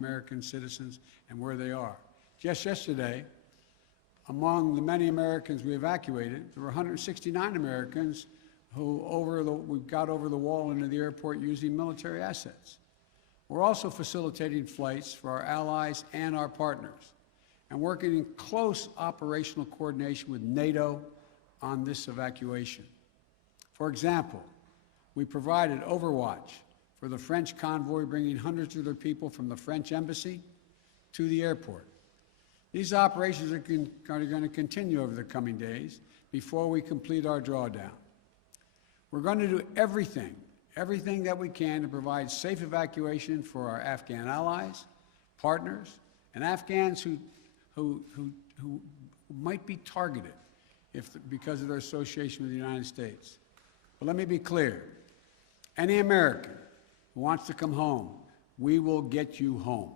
American citizens and where they are. Just yesterday, among the many Americans we evacuated, there were 169 Americans who we got over the wall into the airport using military assets. We're also facilitating flights for our allies and our partners, and working in close operational coordination with NATO on this evacuation. For example, we provided overwatch for the French convoy bringing hundreds of their people from the French embassy to the airport. These operations are going to continue over the coming days before we complete our drawdown. We're going to do everything that we can to provide safe evacuation for our Afghan allies, partners, and Afghans who might be targeted because of their association with the United States. But let me be clear. Any American who wants to come home, we will get you home.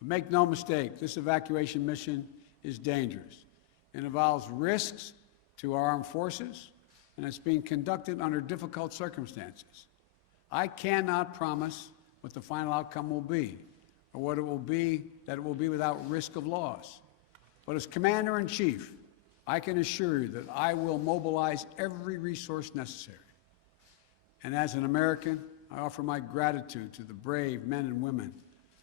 But make no mistake, this evacuation mission is dangerous. It involves risks to our armed forces, and it's being conducted under difficult circumstances. I cannot promise what the final outcome will be, or what it will be, that it will be without risk of loss. But as Commander-in-Chief, I can assure you that I will mobilize every resource necessary. And as an American, I offer my gratitude to the brave men and women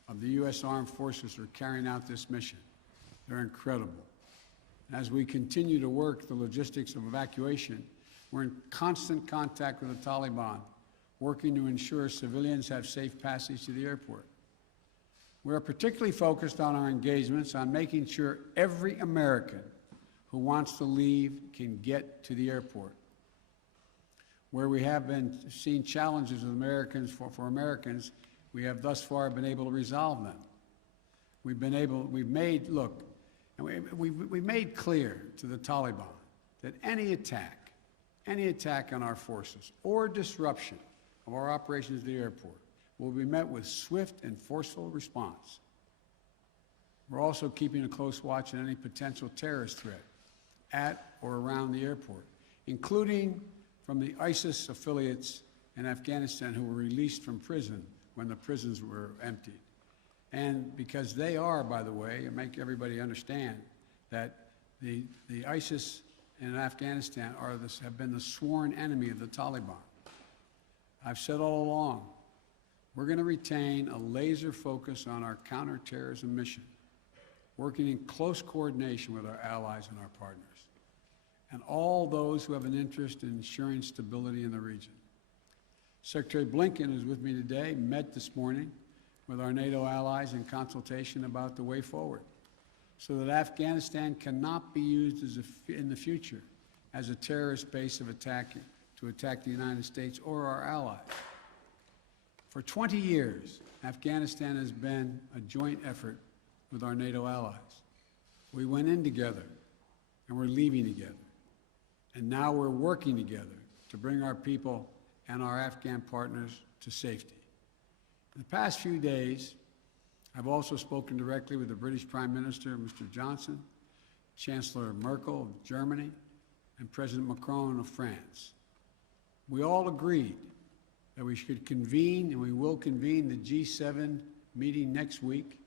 of the U.S. Armed Forces who are carrying out this mission. They're incredible. As we continue to work the logistics of evacuation, we're in constant contact with the Taliban, working to ensure civilians have safe passage to the airport. We are particularly focused on our engagements on making sure every American who wants to leave can get to the airport. Where we have been seeing challenges with Americans, for Americans, we have thus far been able to resolve them. We've made clear to the Taliban that any attack on our forces or disruption of our operations at the airport will be met with swift and forceful response. We're also keeping a close watch on any potential terrorist threat at or around the airport, including from the ISIS affiliates in Afghanistan who were released from prison when the prisons were emptied. And because they are, by the way, and make everybody understand that the ISIS in Afghanistan have been the sworn enemy of the Taliban. I've said all along, we're going to retain a laser focus on our counterterrorism mission, working in close coordination with our allies and our partners, and all those who have an interest in ensuring stability in the region. Secretary Blinken is with me today, met this morning with our NATO allies in consultation about the way forward, so that Afghanistan cannot be used in the future as a terrorist base to attack the United States or our allies. For 20 years, Afghanistan has been a joint effort with our NATO allies. We went in together, and we're leaving together. And now we're working together to bring our people and our Afghan partners to safety. In the past few days, I've also spoken directly with the British Prime Minister, Mr. Johnson, Chancellor Merkel of Germany, and President Macron of France. We all agreed that we should convene, and we will convene, the G7 meeting next week,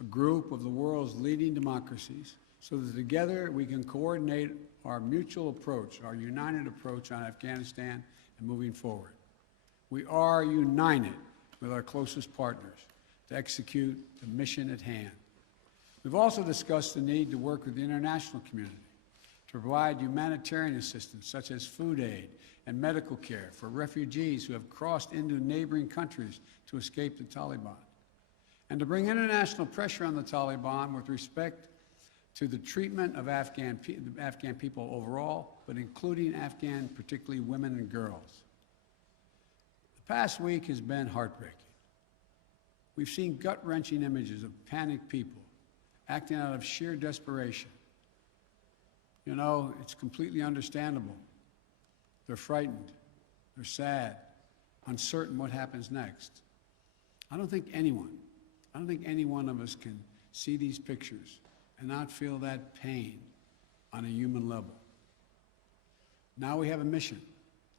a group of the world's leading democracies, so that together we can coordinate our mutual approach, our united approach on Afghanistan and moving forward. We are united with our closest partners to execute the mission at hand. We've also discussed the need to work with the international community to provide humanitarian assistance such as food aid and medical care for refugees who have crossed into neighboring countries to escape the Taliban, and to bring international pressure on the Taliban with respect to the treatment of Afghan people overall, but including Afghan, particularly women and girls. The past week has been heartbreaking. We've seen gut-wrenching images of panicked people acting out of sheer desperation. You know, it's completely understandable. They're frightened, they're sad, uncertain what happens next. I don't think any one of us can see these pictures and not feel that pain on a human level. Now we have a mission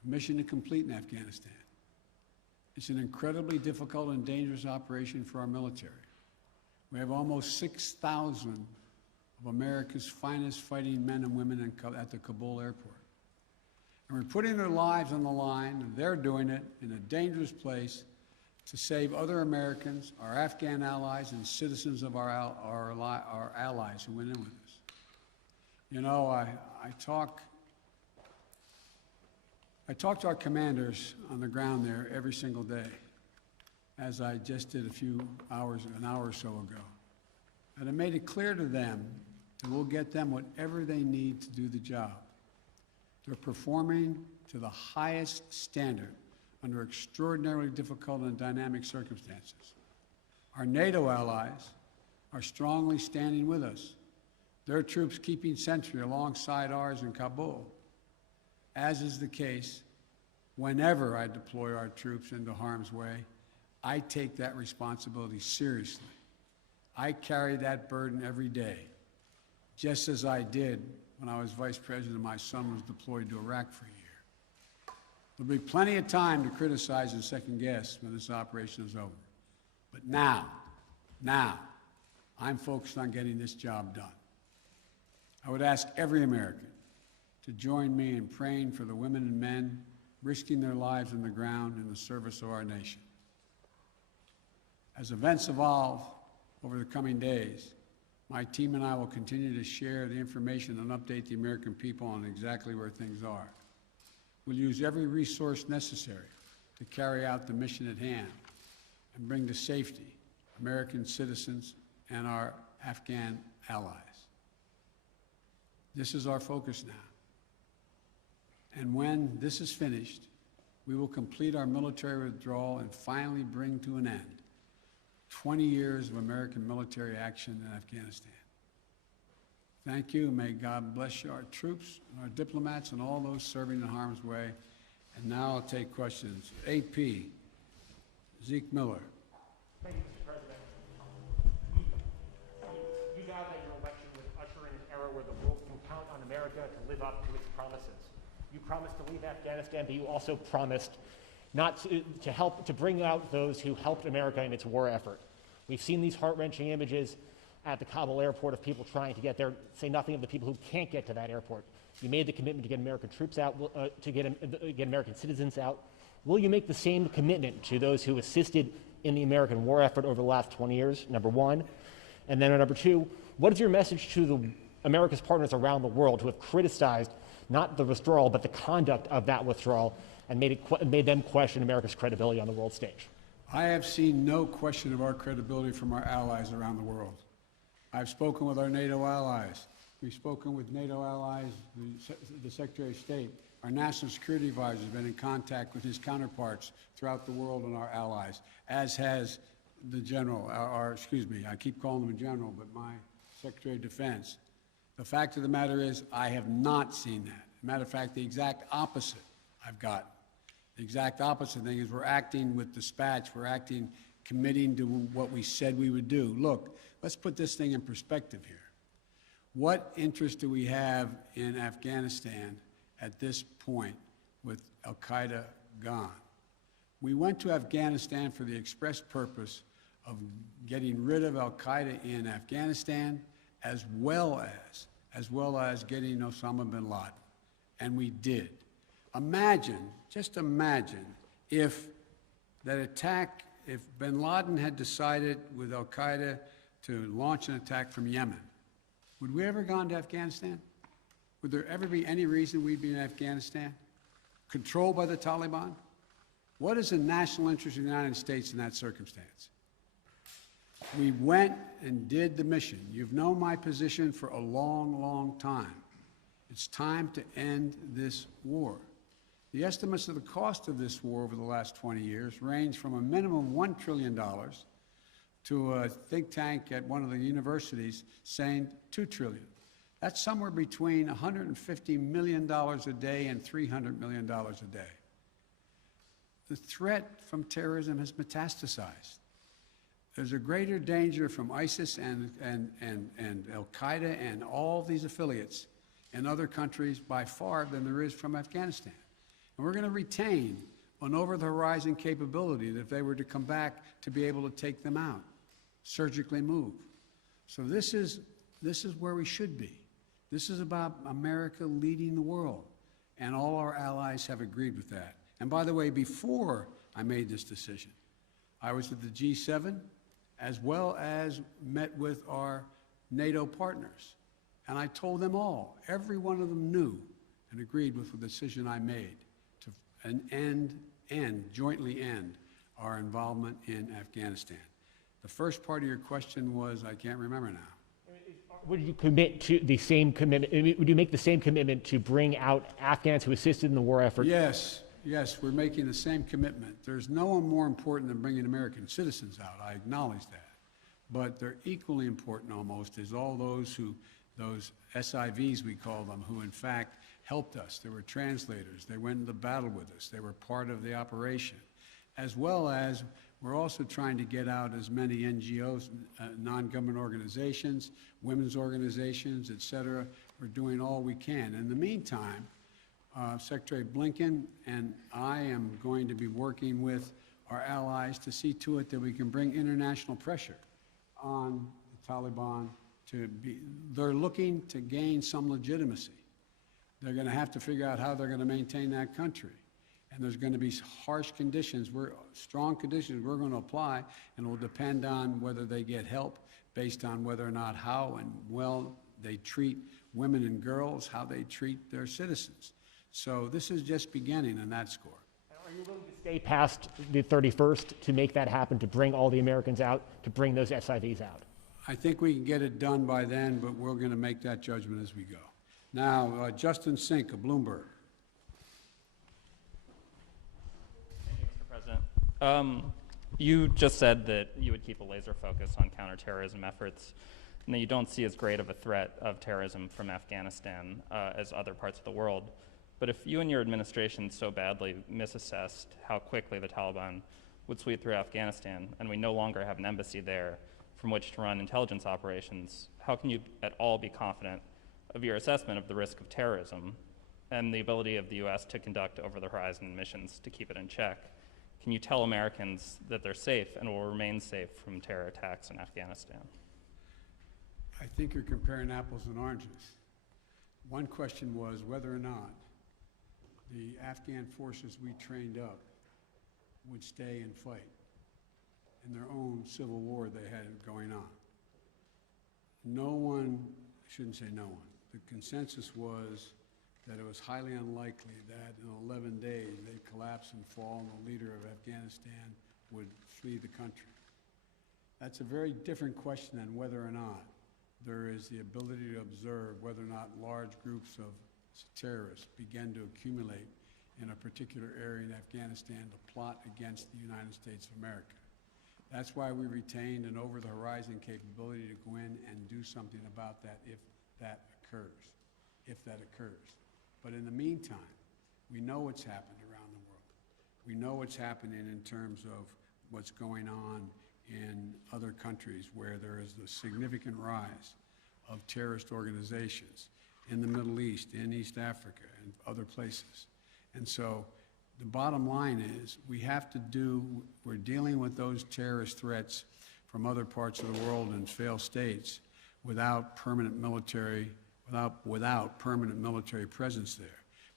to complete in Afghanistan. It's an incredibly difficult and dangerous operation for our military. We have almost 6,000 of America's finest fighting men and women at the Kabul airport. And we're putting their lives on the line, and they're doing it in a dangerous place to save other Americans, our Afghan allies, and citizens of our allies who went in with us. You know, I talk to our commanders on the ground there every single day, as I just did an hour or so ago. And I made it clear to them that we'll get them whatever they need to do the job. They're performing to the highest standard under extraordinarily difficult and dynamic circumstances. Our NATO allies are strongly standing with us. Their troops keeping sentry alongside ours in Kabul, as is the case whenever I deploy our troops into harm's way. I take that responsibility seriously. I carry that burden every day, just as I did when I was vice president and my son was deployed to Iraq for a year. There'll be plenty of time to criticize and second guess when this operation is over. But now, I'm focused on getting this job done. I would ask every American to join me in praying for the women and men risking their lives on the ground in the service of our nation. As events evolve over the coming days, my team and I will continue to share the information and update the American people on exactly where things are. We'll use every resource necessary to carry out the mission at hand and bring to safety American citizens and our Afghan allies. This is our focus now. And when this is finished, we will complete our military withdrawal and finally bring to an end 20 years of American military action in Afghanistan. Thank you. May God bless you, our troops, our diplomats, and all those serving in harm's way. And now I'll take questions. AP, Zeke Miller. Thank you, Mr. President. You vowed that your election would usher in an era where the world can count on America to live up to its promises. You promised to leave Afghanistan, but you also promised not to help to bring out those who helped America in its war effort. We've seen these heart-wrenching images at the Kabul airport of people trying to get there, say nothing of the people who can't get to that airport. You made the commitment to get American troops out, to get American citizens out. Will you make the same commitment to those who assisted in the American war effort over the last 20 years, number one? And then number two, what is your message to America's partners around the world who have criticized not the withdrawal, but the conduct of that withdrawal and made them question America's credibility on the world stage? I have seen no question of our credibility from our allies around the world. I've spoken with our NATO allies. We've spoken with NATO allies, the Secretary of State. Our National Security Advisor has been in contact with his counterparts throughout the world and our allies, as has the General, I keep calling him a General, but my Secretary of Defense. The fact of the matter is, I have not seen that. Matter of fact, the exact opposite I've gotten. The exact opposite thing is we're acting with dispatch, we're acting committing to what we said we would do. Look, let's put this thing in perspective here. What interest do we have in Afghanistan at this point with al-Qaeda gone? We went to Afghanistan for the express purpose of getting rid of al-Qaeda in Afghanistan as well as getting Osama bin Laden. And we did. Imagine, just imagine, if that attack, if bin Laden had decided with al-Qaeda to launch an attack from Yemen, would we ever gone to Afghanistan? Would there ever be any reason we'd be in Afghanistan? Controlled by the Taliban? What is the national interest of the United States in that circumstance? We went and did the mission. You've known my position for a long, long time. It's time to end this war. The estimates of the cost of this war over the last 20 years range from a minimum of $1 trillion to a think tank at one of the universities saying $2 trillion. That's somewhere between $150 million a day and $300 million a day. The threat from terrorism has metastasized. There's a greater danger from ISIS and al-Qaeda and all these affiliates in other countries by far than there is from Afghanistan. And we're going to retain an over-the-horizon capability that if they were to come back to be able to take them out, surgically move. So this is where we should be. This is about America leading the world, and all our allies have agreed with that. And by the way, before I made this decision, I was at the G7 as well as met with our NATO partners. And I told them all, every one of them knew and agreed with the decision I made to jointly end our involvement in Afghanistan. The first part of your question was, I can't remember now. Would you commit to the same commitment? Would you make the same commitment to bring out Afghans who assisted in the war effort? Yes, we're making the same commitment. There's no one more important than bringing American citizens out. I acknowledge that. But they're equally important almost is all those SIVs we call them, who in fact helped us. They were translators. They went into battle with us. They were part of the operation. As well as we're also trying to get out as many NGOs, non-government organizations, women's organizations, et cetera. We're doing all we can. In the meantime, Secretary Blinken and I am going to be working with our allies to see to it that we can bring international pressure on the Taliban they're looking to gain some legitimacy. They're going to have to figure out how they're going to maintain that country. And there's going to be harsh conditions, strong conditions we're going to apply, and it will depend on whether they get help based on whether or not how and well they treat women and girls, how they treat their citizens. So this is just beginning on that score. Are you willing to stay past the 31st to make that happen, to bring all the Americans out, to bring those SIVs out? I think we can get it done by then, but we're going to make that judgment as we go. Now, Justin Sink of Bloomberg. Thank you, Mr. President. You just said that you would keep a laser focus on counterterrorism efforts, and that you don't see as great of a threat of terrorism from Afghanistan as other parts of the world. But if you and your administration so badly misassessed how quickly the Taliban would sweep through Afghanistan, and we no longer have an embassy there from which to run intelligence operations, how can you at all be confident of your assessment of the risk of terrorism and the ability of the U.S. to conduct over-the-horizon missions to keep it in check? Can you tell Americans that they're safe and will remain safe from terror attacks in Afghanistan? I think you're comparing apples and oranges. One question was whether or not the Afghan forces we trained up would stay and fight in their own civil war they had going on. No one, I shouldn't say no one, the consensus was that it was highly unlikely that in 11 days they'd collapse and fall and the leader of Afghanistan would flee the country. That's a very different question than whether or not there is the ability to observe whether or not large groups of terrorists begin to accumulate in a particular area in Afghanistan to plot against the United States of America. That's why we retained an over-the-horizon capability to go in and do something about that if that occurs. But in the meantime, we know what's happened around the world. We know what's happening in terms of what's going on in other countries where there is a significant rise of terrorist organizations in the Middle East, in East Africa, and other places. And so the bottom line is we're dealing with those terrorist threats from other parts of the world and failed states without permanent military presence there.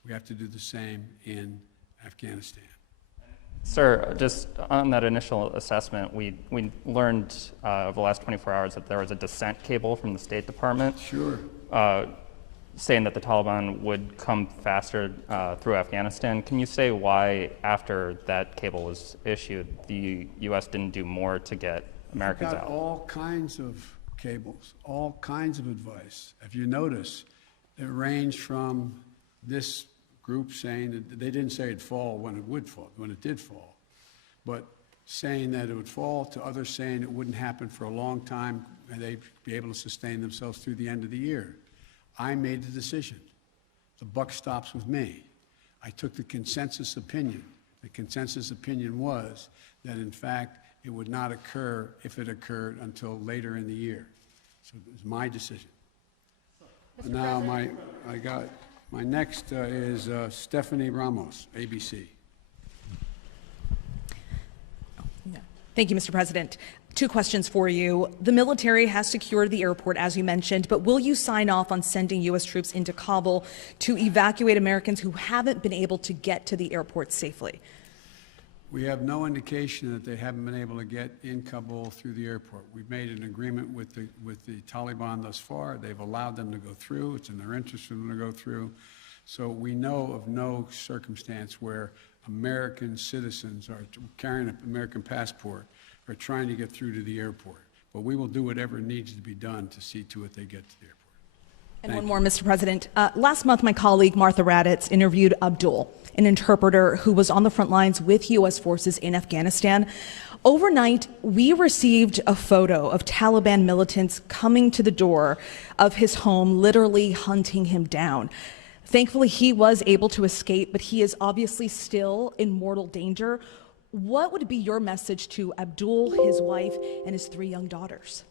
We have to do the same in Afghanistan. Sir, just on that initial assessment, we learned over the last 24 hours that there was a dissent cable from the State Department. Sure. Saying that the Taliban would come faster through Afghanistan. Can you say why, after that cable was issued, the U.S. didn't do more to get Americans out? All kinds of cables, all kinds of advice. If you notice, it ranged from this group saying that they didn't say it'd fall when it did fall, but saying that it would fall, to others saying it wouldn't happen for a long time and they'd be able to sustain themselves through the end of the year. I made the decision. The buck stops with me. I took the consensus opinion. The consensus opinion was that, in fact, it would not occur, if it occurred, until later in the year. So it was my decision. Now, my next is Stephanie Ramos, ABC. Thank you, Mr. President. 2 questions for you. The military has secured the airport, as you mentioned, but will you sign off on sending U.S. troops into Kabul to evacuate Americans who haven't been able to get to the airport safely? We have no indication that they haven't been able to get in Kabul through the airport. We've made an agreement with the Taliban thus far. They've allowed them to go through. It's in their interest for them to go through. So we know of no circumstance where American citizens are carrying an American passport are trying to get through to the airport. But we will do whatever needs to be done to see to it they get to the airport. And one more, Mr. President. Last month, my colleague Martha Raddatz interviewed Abdul, an interpreter who was on the front lines with U.S. forces in Afghanistan. Overnight, we received a photo of Taliban militants coming to the door of his home, literally hunting him down. Thankfully, he was able to escape, but he is obviously still in mortal danger. What would be your message to Abdul, his wife, and his 3 young daughters?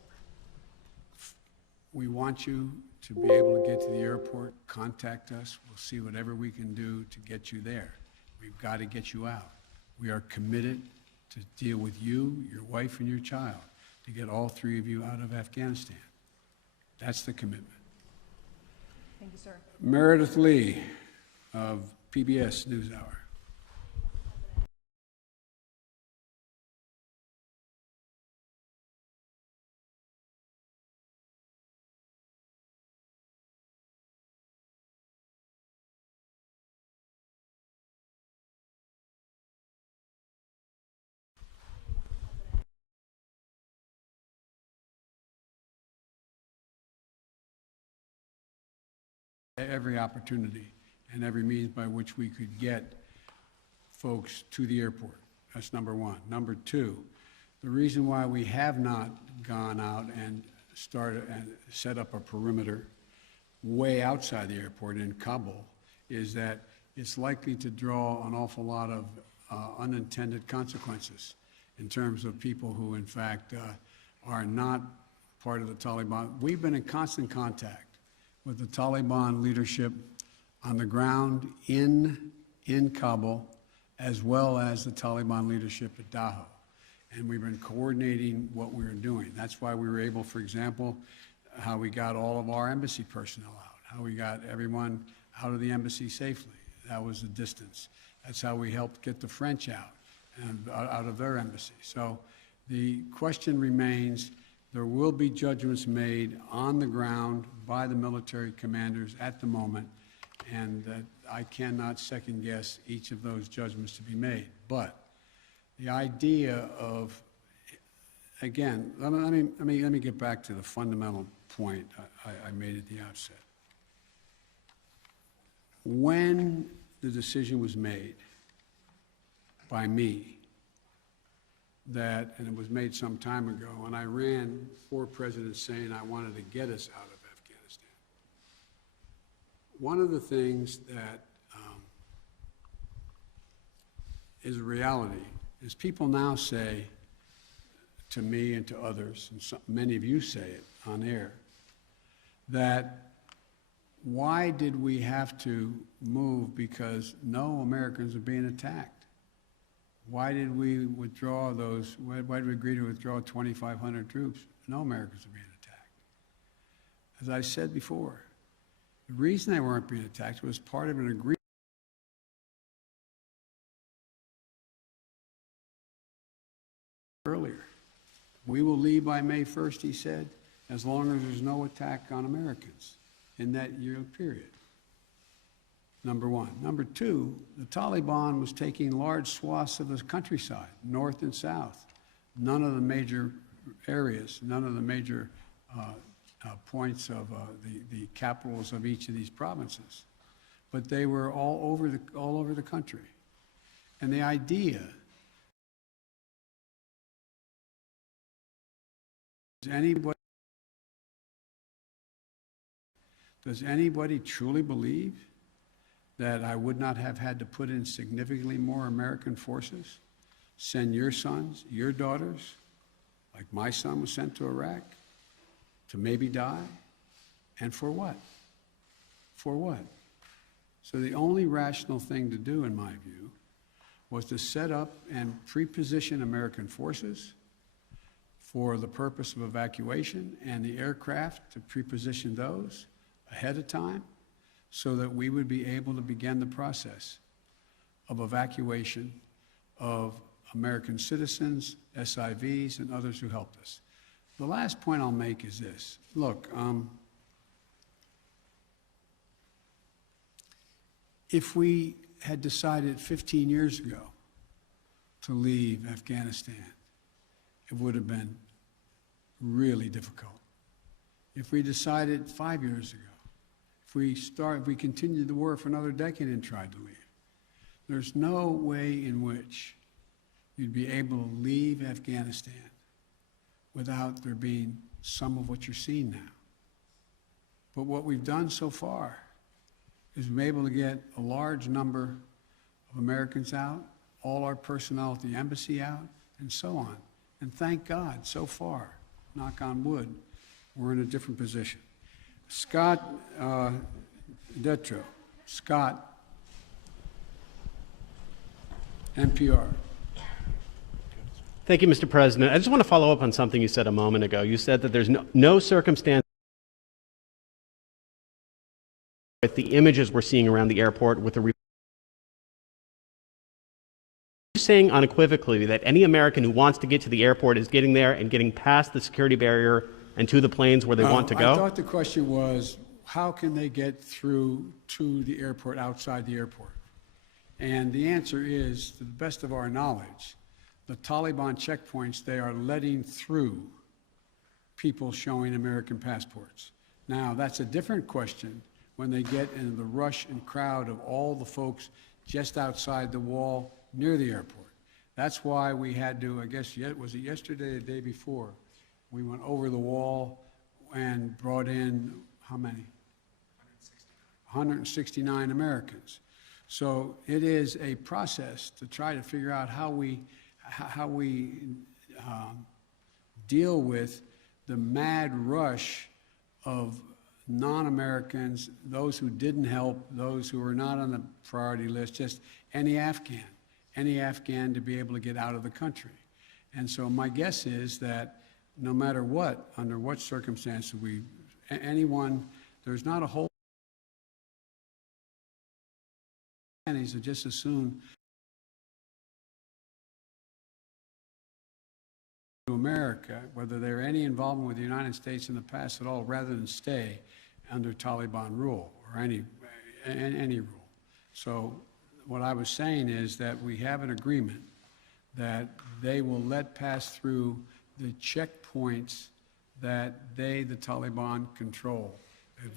We want you to be able to get to the airport. Contact us. We'll see whatever we can do to get you there. We've got to get you out. We are committed to deal with you, your wife, and your child to get all 3 of you out of Afghanistan. That's the commitment. Thank you, sir. Meredith Lee of PBS NewsHour. Every opportunity and every means by which we could get folks to the airport. That's number 1. Number 2, the reason why we have not gone out and started and set up a perimeter way outside the airport in Kabul is that it's likely to draw an awful lot of unintended consequences in terms of people who, in fact, are not part of the Taliban. We've been in constant contact with the Taliban leadership on the ground in Kabul, as well as the Taliban leadership at Dahou. And we've been coordinating what we were doing. That's why we were able, for example, how we got all of our embassy personnel out, how we got everyone out of the embassy safely. That was the distance. That's how we helped get the French out and out of their embassy. So the question remains, there will be judgments made on the ground by the military commanders at the moment, and I cannot second guess each of those judgments to be made. But the idea of, again, let me get back to the fundamental point I made at the outset. When the decision was made by me that, and it was made some time ago, and I ran 4 presidents saying I wanted to get us out of Afghanistan. One of the things that is a reality is people now say to me and to others, and many of you say it on air, that why did we have to move because no Americans are being attacked? Why did we withdraw those? Why did we agree to withdraw 2,500 troops? No Americans are being attacked. As I said before, the reason they weren't being attacked was part of an agreement earlier. We will leave by May 1st, he said, as long as there's no attack on Americans in that year period. Number 1. Number 2, the Taliban was taking large swaths of the countryside, north and south. None of the major areas, none of the major points of the capitals of each of these provinces. But they were all over the country. And the idea, does anybody truly believe that I would not have had to put in significantly more American forces, send your sons, your daughters, like my son was sent to Iraq, to maybe die? And for what? For what? So the only rational thing to do, in my view, was to set up and pre-position American forces for the purpose of evacuation and the aircraft to pre-position those ahead of time so that we would be able to begin the process of evacuation of American citizens, SIVs, and others who helped us. The last point I'll make is this. Look, if we had decided 15 years ago to leave Afghanistan, it would have been really difficult. If we decided 5 years ago, if we continued the war for another decade and tried to leave, there's no way in which you'd be able to leave Afghanistan without there being some of what you're seeing now. But what we've done so far is we've been able to get a large number of Americans out, all our personnel at the embassy out, and so on. And thank God, so far, knock on wood, we're in a different position. Scott Detro, Scott, NPR. Thank you, Mr. President. I just want to follow up on something you said a moment ago. You said that there's no circumstance with the images we're seeing around the airport with the saying unequivocally that any American who wants to get to the airport is getting there and getting past the security barrier and to the planes where they want to go? I thought the question was, how can they get through to the airport outside the airport? And the answer is, to the best of our knowledge, the Taliban checkpoints, they are letting through people showing American passports. Now, that's a different question when they get into the rush and crowd of all the folks just outside the wall near the airport. That's why we had to, I guess, was it yesterday or the day before, we went over the wall and brought in, how many? 169 Americans. So it is a process to try to figure out how we deal with the mad rush of non-Americans, those who didn't help, those who were not on the priority list, just any Afghan to be able to get out of the country. And so my guess is that no matter what, under what circumstances there's not a whole to just as soon to America, whether there any involvement with the United States in the past at all, rather than stay under Taliban rule or any rule. So what I was saying is that we have an agreement that they will let pass through the checkpoints that the Taliban control,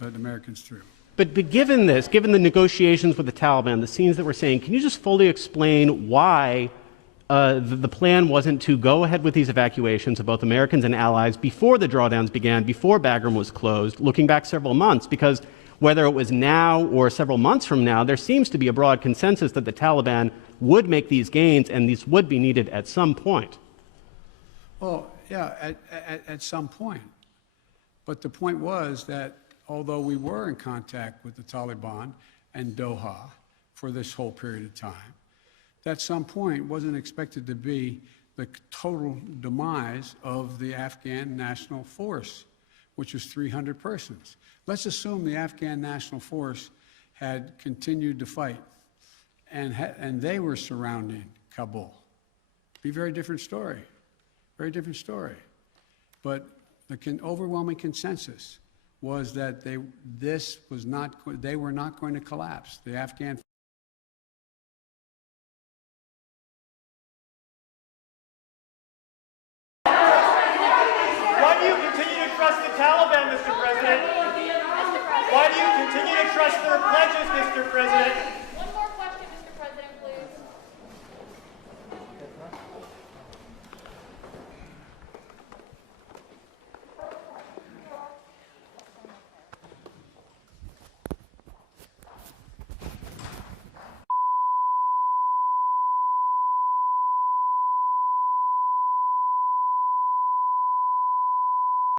let Americans through. But given this, given the negotiations with the Taliban, the scenes that we're seeing, can you just fully explain why the plan wasn't to go ahead with these evacuations of both Americans and allies before the drawdowns began, before Bagram was closed, looking back several months? Because whether it was now or several months from now, there seems to be a broad consensus that the Taliban would make these gains and these would be needed at some point. Well, yeah, at some point. But the point was that although we were in contact with the Taliban and Doha for this whole period of time, at some point wasn't expected to be the total demise of the Afghan National Force, which was 300 persons. Let's assume the Afghan National Force had continued to fight and they were surrounding Kabul. Be a very different story, very different story. But the overwhelming consensus was that they were not going to collapse. The Afghan Why do you continue to trust the Taliban, Mr. President? Why do you continue to trust their pledges, Mr. President?